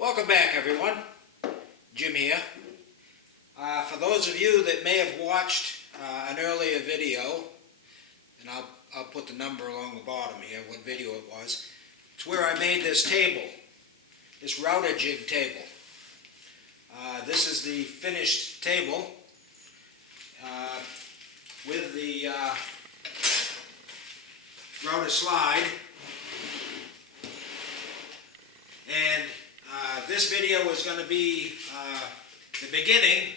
Welcome back, everyone. Jim here. For those of you that may have watched an earlier video, and I'll put the number along the bottom here, what video it was. It's where I made this table, this router jig table. This is the finished table with the router slide. And this video is going to be the beginning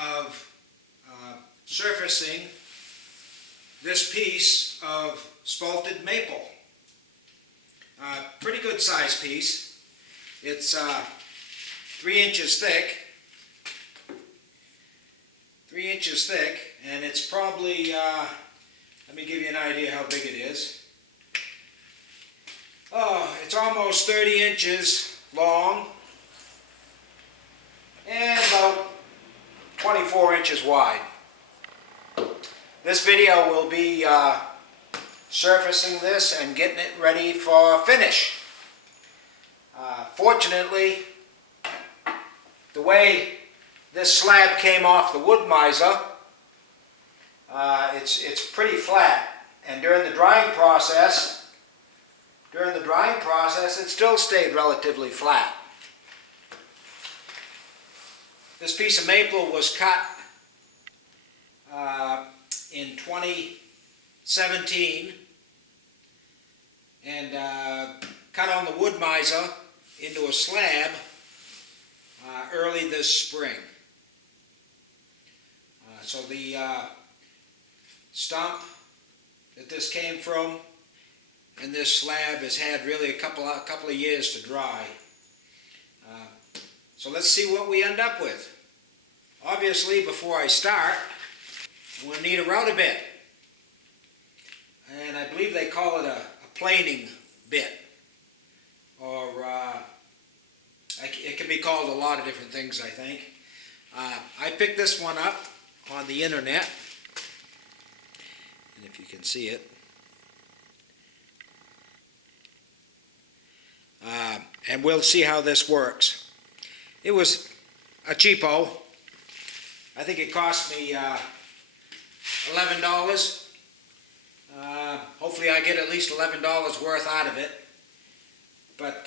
of surfacing this piece of spalted maple. Pretty good size piece. It's 3 inches thick. 3 inches thick, and it's probably, let me give you an idea how big it is. Oh, it's almost 30 inches long and about 24 inches wide. This video will be surfacing this and getting it ready for finish. Fortunately, the way this slab came off the wood-mizer, it's pretty flat, and during the drying process, it still stayed relatively flat. This piece of maple was cut in 2017 and cut on the wood-mizer into a slab early this spring. So the stump that this came from and this slab has had really a couple of years to dry. So let's see what we end up with. Obviously, before I start, we'll need a router bit. And I believe they call it a planing bit. Or it can be called a lot of different things, I think. I picked this one up on the internet. And if you can see it. And we'll see how this works. It was a cheapo. I think it cost me $11. Hopefully I get at least $11 worth out of it. But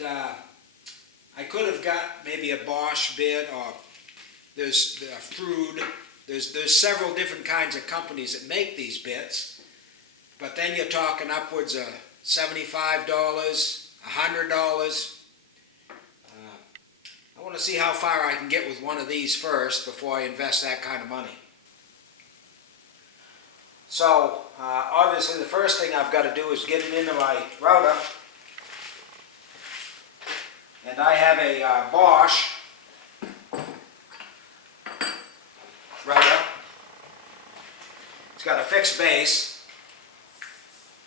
I could have got maybe a Bosch bit, or there's Frood. There's several different kinds of companies that make these bits. But then you're talking upwards of $75, $100. I want to see how far I can get with one of these first before I invest that kind of money. So obviously the first thing I've got to do is get it into my router. And I have a Bosch router. It's got a fixed base.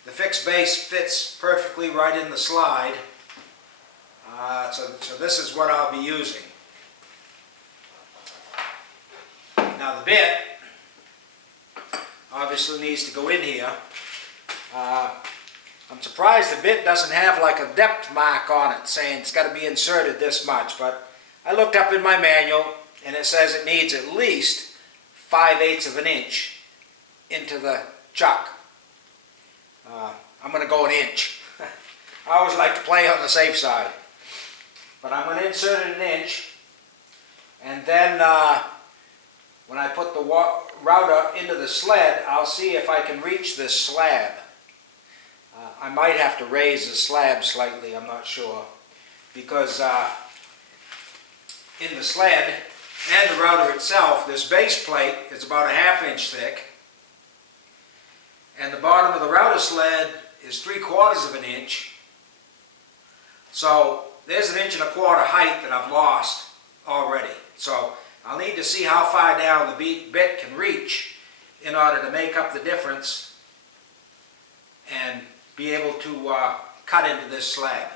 The fixed base fits perfectly right in the slide. So this is what I'll be using. Now the bit obviously needs to go in here. I'm surprised the bit doesn't have like a depth mark on it saying it's got to be inserted this much, but I looked up in my manual and it says it needs at least 5/8 of an inch into the chuck. I'm going to go an inch. I always like to play on the safe side. But I'm going to insert it an inch, and then when I put the router into the sled, I'll see if I can reach this slab. I might have to raise the slab slightly, I'm not sure, because in the sled and the router itself, this base plate is about a 1/2 inch thick, and the bottom of the router sled is 3/4 of an inch. So there's 1 1/4 inch height that I've lost already. So I'll need to see how far down the bit can reach in order to make up the difference and be able to cut into this slab.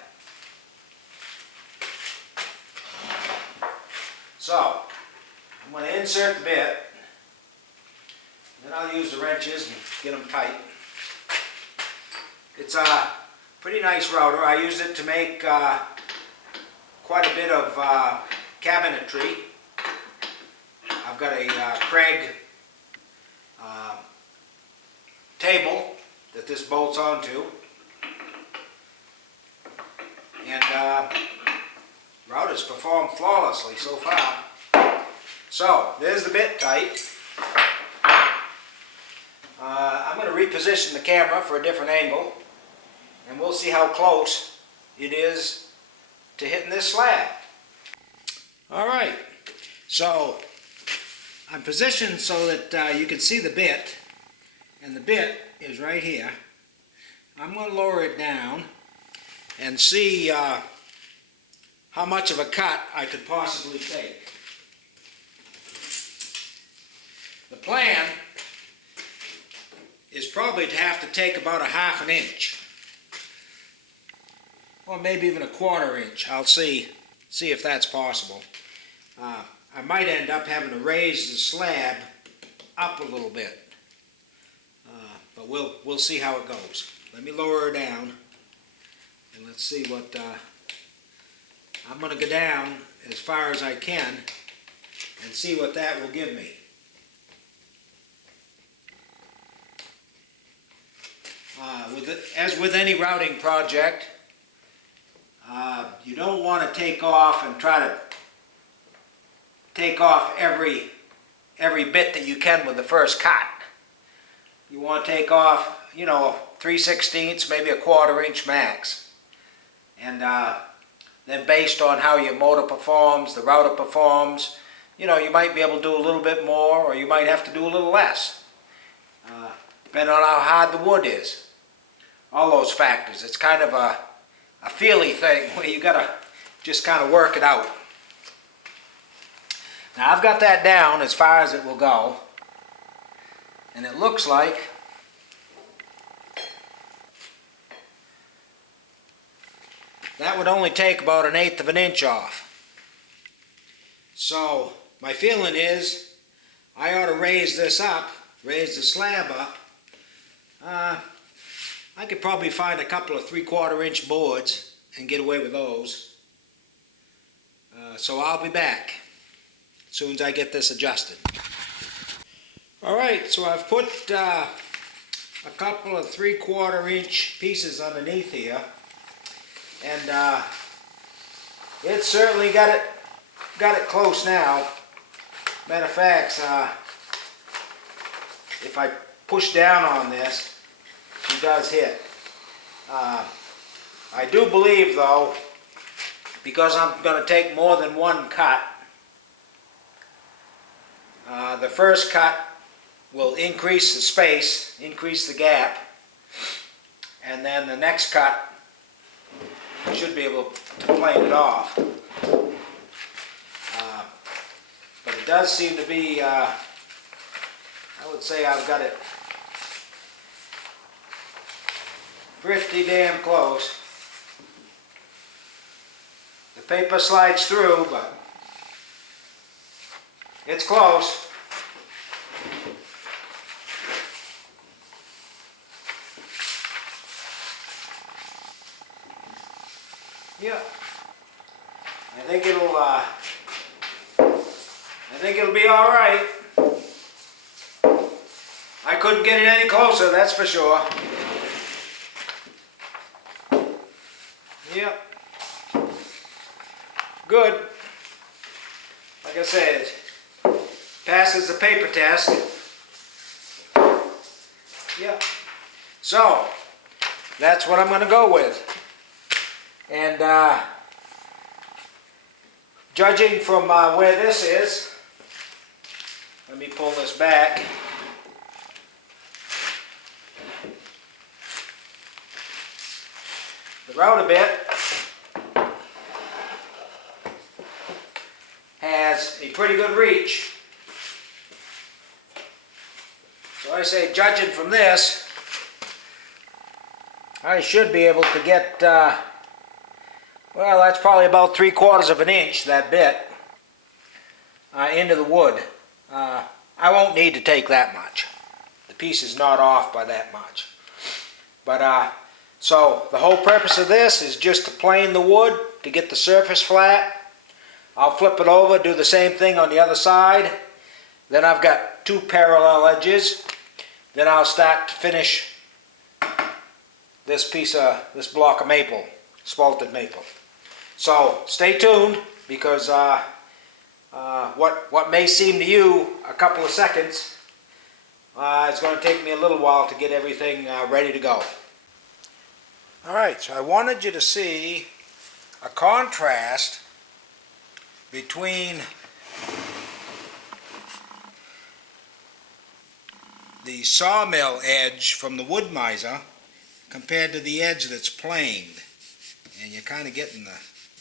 So I'm going to insert the bit, then I'll use the wrenches and get them tight. It's a pretty nice router. I used it to make quite a bit of cabinetry. I've got a Craig table that this bolts onto, and router's performed flawlessly so far. So there's the bit type. I'm going to reposition the camera for a different angle, and we'll see how close it is to hitting this slab. Alright, so I'm positioned so that you can see the bit, and the bit is right here. I'm going to lower it down and see how much of a cut I could possibly take. The plan is probably to have to take about a ½ an inch, or maybe even a ¼ inch. I'll see if that's possible. I might end up having to raise the slab up a little bit, but we'll see how it goes. Let me lower her down, and let's see what I'm going to go down as far as I can and see what that will give me. As with any routing project, you don't want to take off and try to take off every bit that you can with the first cut. You want to take off, 3/16, maybe a ¼ inch max. And then based on how your motor performs, the router performs, you might be able to do a little bit more, or you might have to do a little less, depending on how hard the wood is. All those factors. It's kind of a feely thing where you gotta just kind of work it out. Now I've got that down as far as it will go, and it looks like that would only take about 1/8 of an inch off. So my feeling is I ought to raise this up, raise the slab up. I could probably find a couple of 3/4 inch boards and get away with those. So I'll be back as soon as I get this adjusted. Alright, so I've put a couple of 3/4 inch pieces underneath here, and it's certainly got it close now. Matter of fact, if I push down on this, she does hit. I do believe, though, because I'm going to take more than one cut, the first cut will increase the space, increase the gap, and then the next cut should be able to plane it off. But it does seem to be, I would say I've got it pretty damn close. The paper slides through, but it's close. Yeah, I think it'll be all right. I couldn't get it any closer, that's for sure. Yep. Good. Like I said, passes the paper test. Yep. So, that's what I'm going to go with. And judging from where this is, let me pull this back. The router bit has a pretty good reach. So I say, judging from this, I should be able to get, well, that's probably about 3/4 of an inch, that bit, into the wood. I won't need to take that much. The piece is not off by that much. But, so the whole purpose of this is just to plane the wood, to get the surface flat. I'll flip it over, do the same thing on the other side. Then I've got two parallel edges. Then I'll start to finish this block of maple, spalted maple. So stay tuned, because what may seem to you a couple of seconds, it's going to take me a little while to get everything ready to go. Alright, so I wanted you to see a contrast between the sawmill edge from the wood-mizer compared to the edge that's planed. And you're kind of getting the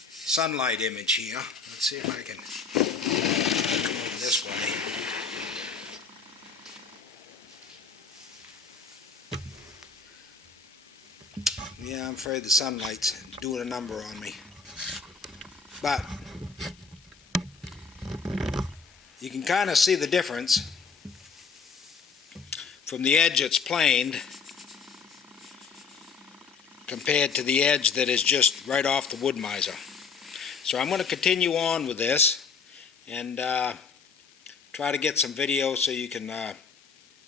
sunlight image here. Let's see if I can come over this way. Yeah, I'm afraid the sunlight's doing a number on me. But you can kind of see the difference from the edge that's planed compared to the edge that is just right off the wood-mizer. So I'm going to continue on with this and try to get some video so you can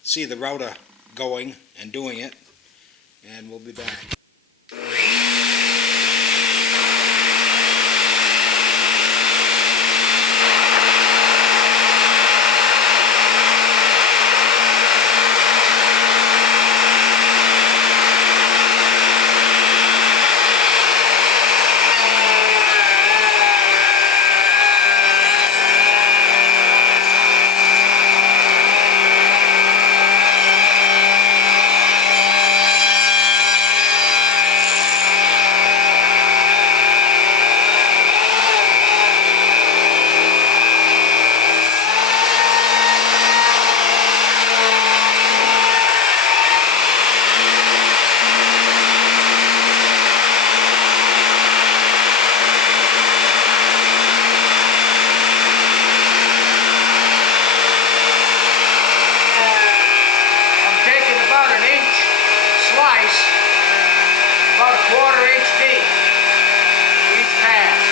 see the router going and doing it, and we'll be back. About a quarter-inch deep each pass.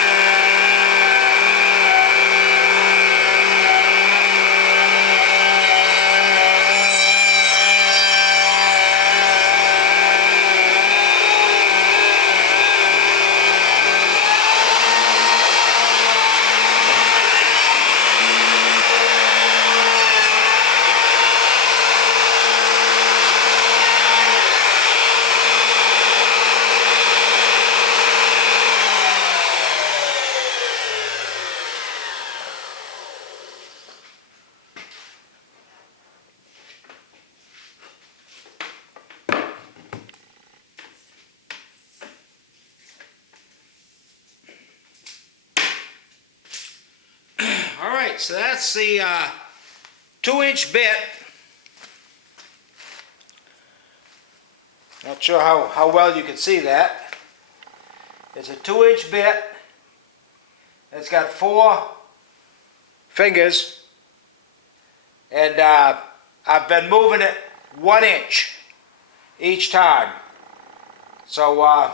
Alright, so that's the 2-inch bit. Not sure how well you can see that. It's a 2-inch bit. It's got 4 fingers, and I've been moving it 1 inch each time. So,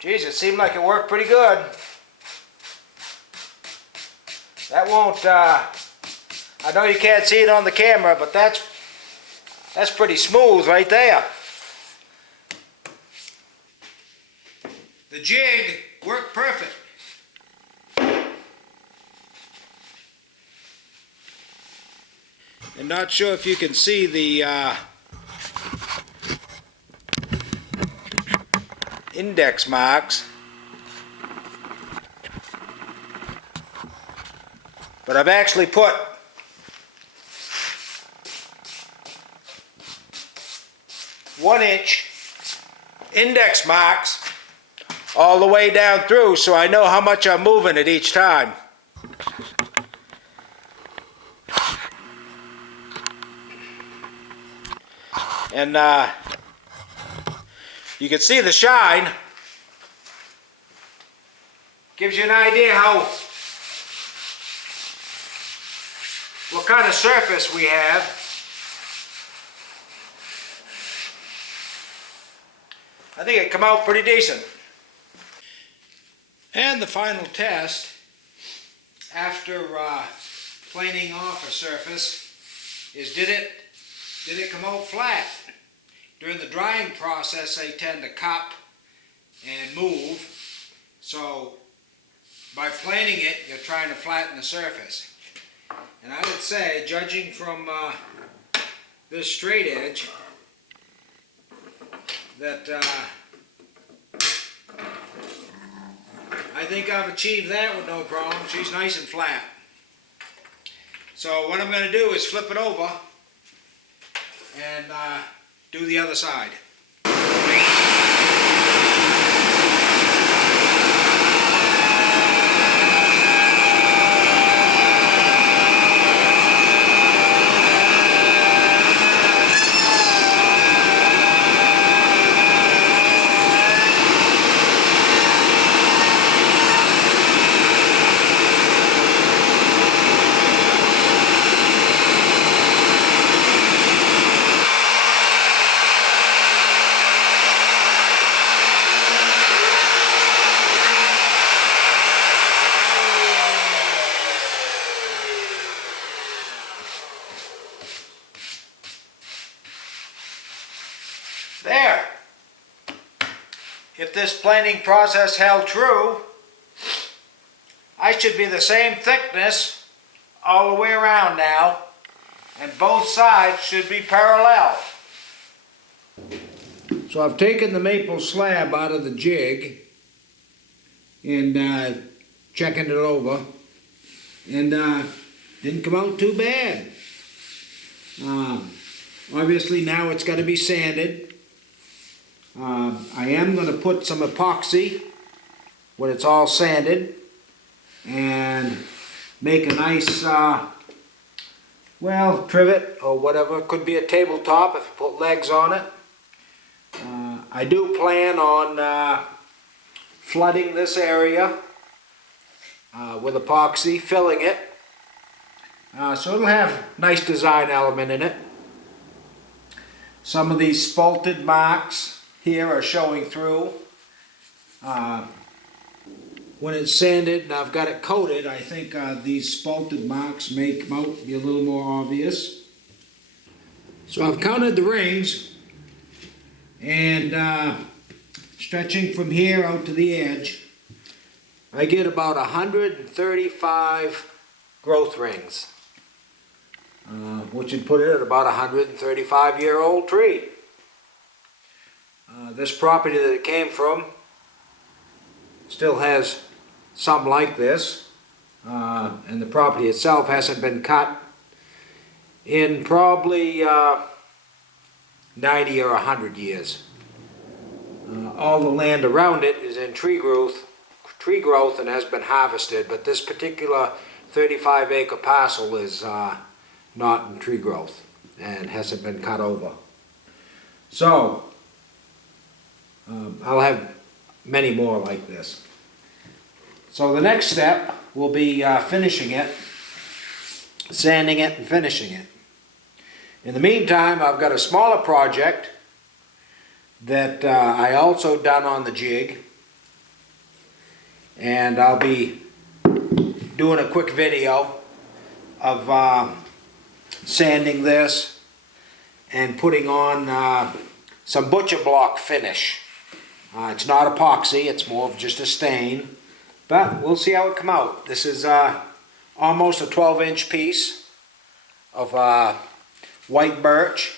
geez, it seemed like it worked pretty good. That won't, I know you can't see it on the camera, but that's pretty smooth right there. The jig worked perfect. And not sure if you can see the index marks, but I've actually put one-inch index marks all the way down through, so I know how much I'm moving at each time. And you can see the shine. Gives you an idea what kind of surface we have. I think it come out pretty decent. And the final test after planing off a surface is did it come out flat? During the drying process they tend to cup and move, so by planing it you're trying to flatten the surface. And I would say, judging from this straight edge, that I think I've achieved that with no problem. She's nice and flat. So what I'm going to do is flip it over and do the other side. There! If this planing process held true, I should be the same thickness all the way around now, and both sides should be parallel. So I've taken the maple slab out of the jig and checking it over, and didn't come out too bad. Obviously now it's got to be sanded. I am going to put some epoxy when it's all sanded and make a nice, well, trivet or whatever. It could be a tabletop if you put legs on it. I do plan on flooding this area with epoxy, filling it. So it'll have a nice design element in it. Some of these spalted marks here are showing through. When it's sanded and I've got it coated, I think these spalted marks may come out, be a little more obvious. So I've counted the rings, and stretching from here out to the edge, I get about 135 growth rings, which would put it at about a 135-year-old tree. This property that it came from still has some like this, and the property itself hasn't been cut in probably 90 or 100 years. All the land around it is in tree growth and has been harvested, but this particular 35-acre parcel is not in tree growth and hasn't been cut over. So I'll have many more like this. So the next step will be finishing it, sanding it and finishing it. In the meantime, I've got a smaller project that I also done on the jig, and I'll be doing a quick video of sanding this and putting on some butcher block finish. It's not epoxy, it's more of just a stain, but we'll see how it come out. This is almost a 12-inch piece of white birch.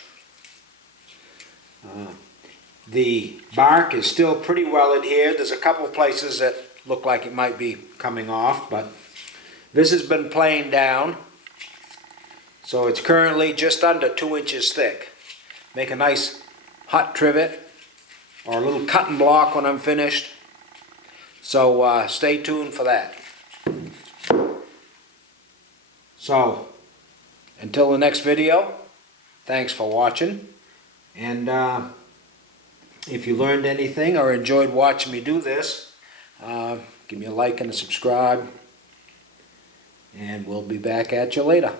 The bark is still pretty well adhered. There's a couple of places that look like it might be coming off, but this has been planed down, so it's currently just under 2 inches thick. Make a nice hot trivet or a little cutting block when I'm finished. So stay tuned for that. So until the next video, thanks for watching, and if you learned anything or enjoyed watching me do this, give me a like and a subscribe, and we'll be back at you later.